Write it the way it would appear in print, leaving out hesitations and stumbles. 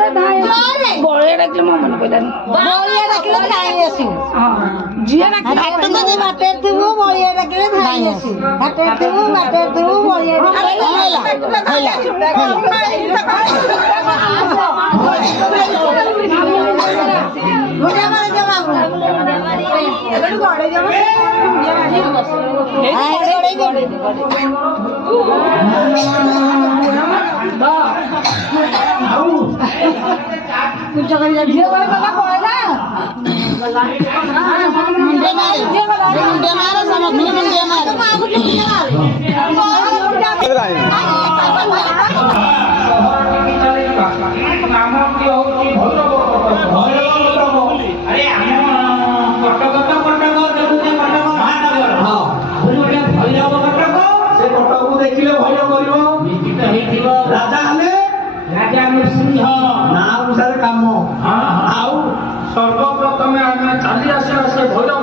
ବଳିଆ ଡାକିଲେ ମୋ ମନେ ପଇଲାନି ବଳିଆ ଡାକିଲେ ଧାଇଁ ଆସିବୁ ଝିଅ ଡାକିଲେ ଯଦି ବାଟରେ ଥିବୁ ବଳିଆ ଡାକିଲେ ଧାଇଁ ଆସିବୁ ବାଟରେ ଥିବୁ ବଳିଆ ଦେଖିଲେ ଭୟ କରିବ ରାଜା ହେଲେ ରାଜା ନୃସିଂହ ନା ଅନୁସାରେ କାମ ଆଉ ସର୍ବପ୍ରଥମେ ଆମେ ଚାଲି ଆସିବା ସେ ଭୈରବ